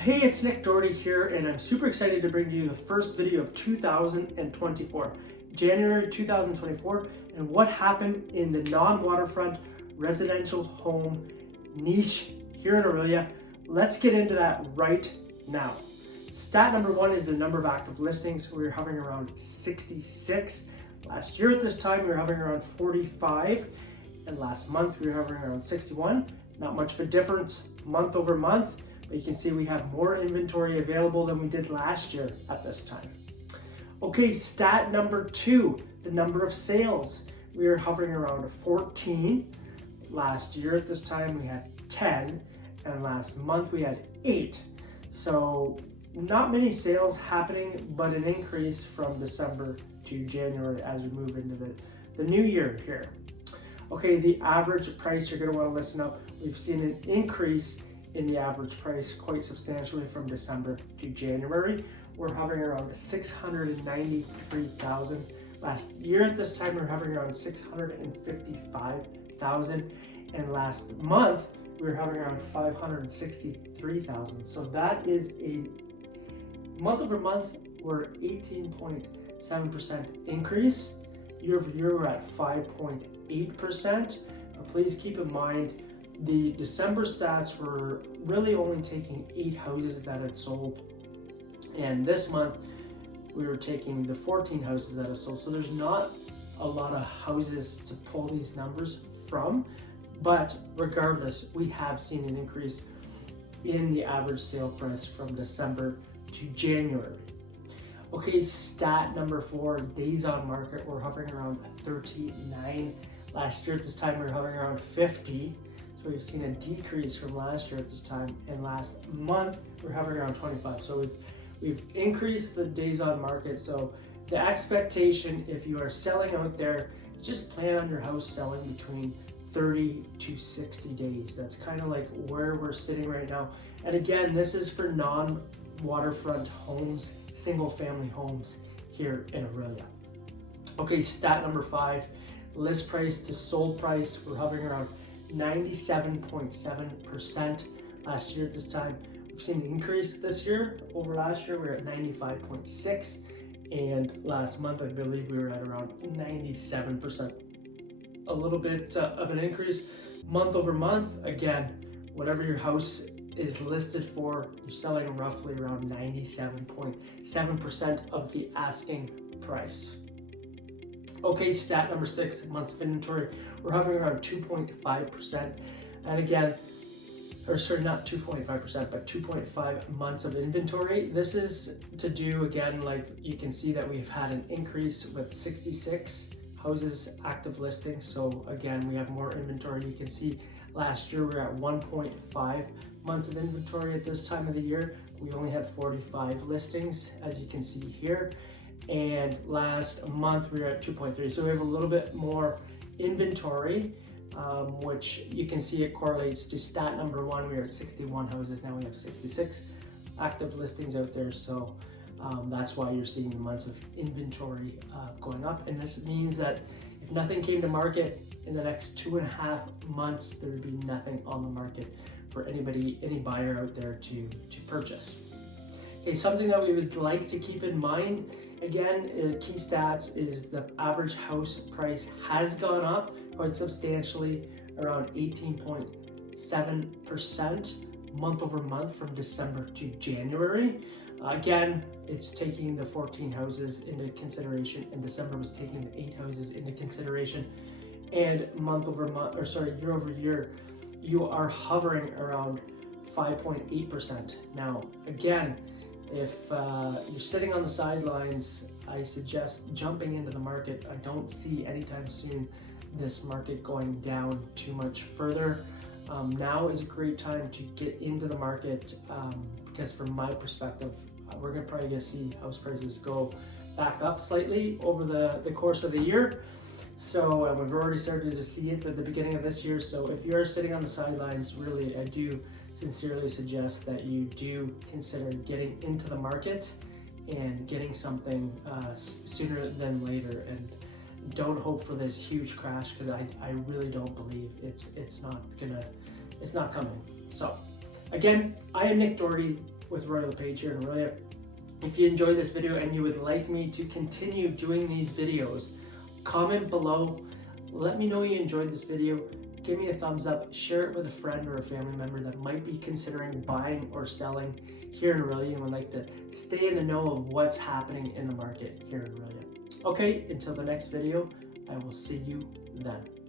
Hey, it's Nick Doherty here, and I'm super excited to bring you the first video of 2024, January 2024, and what happened in the non-waterfront residential home niche here in Orillia. Let's get into that right now. Stat number one is the number of active listings. We were hovering around 66. Last year at this time, we were hovering around 45, and last month we were hovering around 61. Not much of a difference month over month. But you can see we have more inventory available than we did last year at this time. Okay, stat number two, the number of sales. We are hovering around 14. Last year at this time we had 10, and last month we had 8. So not many sales happening, but an increase from December to January as we move into the new year here. Okay, the average price, you're gonna wanna listen up. We've seen an increase in the average price quite substantially from December to January. We're hovering around 693,000. Last year at this time we were hovering around 655,000, and last month we were hovering around 563,000. So that is a month over month, we're 18.7% increase. Year over year we're at 5.8%. But please keep in mind the December stats were really only taking 8 houses that had sold, and this month we were taking the 14 houses that have sold. So there's not a lot of houses to pull these numbers from, but regardless, we have seen an increase in the average sale price from December to January. Okay, stat number 4, days on market. We're hovering around 39. Last year at this time we were hovering around 50. So we've seen a decrease from last year at this time, and last month we're hovering around 25. So we've increased the days on market. So the expectation, if you are selling out there, just plan on your house selling between 30 to 60 days. That's kind of like where we're sitting right now. And again, this is for non-waterfront homes, single family homes here in Orillia. Okay, stat number 5, list price to sold price. We're hovering around 97.7%. Last year at this time we've seen an increase this year over last year. We're at 95.6, and last month I believe we were at around 97%. A little bit of an increase month over month. Again, whatever your house is listed for, you're selling roughly around 97.7% of the asking price. Okay, stat number 6, months of inventory. We're hovering around 2.5%. And again, or sorry, not 2.5%, but 2.5 months of inventory. This is to do, again, like you can see that we've had an increase with 66 houses active listings. So again, we have more inventory. You can see last year we were at 1.5 months of inventory at this time of the year. We only had 45 listings, as you can see here. And last month we were at 2.3. So we have a little bit more inventory, which you can see it correlates to stat number 1. We were at 61 houses, now we have 66 active listings out there. So that's why you're seeing the months of inventory going up. And this means that if nothing came to market in the next 2.5 months, there would be nothing on the market for anybody, any buyer out there to purchase. Okay, something that we would like to keep in mind, again, key stats is the average house price has gone up quite substantially, around 18.7% month over month from December to January. Again, it's taking the 14 houses into consideration, and December was taking the 8 houses into consideration. And month over month, or sorry, year over year, you are hovering around 5.8%. Now, again, if you're sitting on the sidelines, I suggest jumping into the market. I don't see anytime soon this market going down too much further. Now is a great time to get into the market because from my perspective, we're probably gonna see house prices go back up slightly over the course of the year. So we've already started to see it at the beginning of this year. So if you're sitting on the sidelines, really, I do sincerely suggest that you do consider getting into the market and getting something sooner than later. And don't hope for this huge crash, because I really don't believe it's not coming. So again, I am Nick Doherty. with Roy LePage here in Orillia. If you enjoyed this video and you would like me to continue doing these videos, comment below. Let me know you enjoyed this video. Give me a thumbs up, share it with a friend or a family member that might be considering buying or selling here in Orillia and would like to stay in the know of what's happening in the market here in Orillia. Okay, until the next video, I will see you then.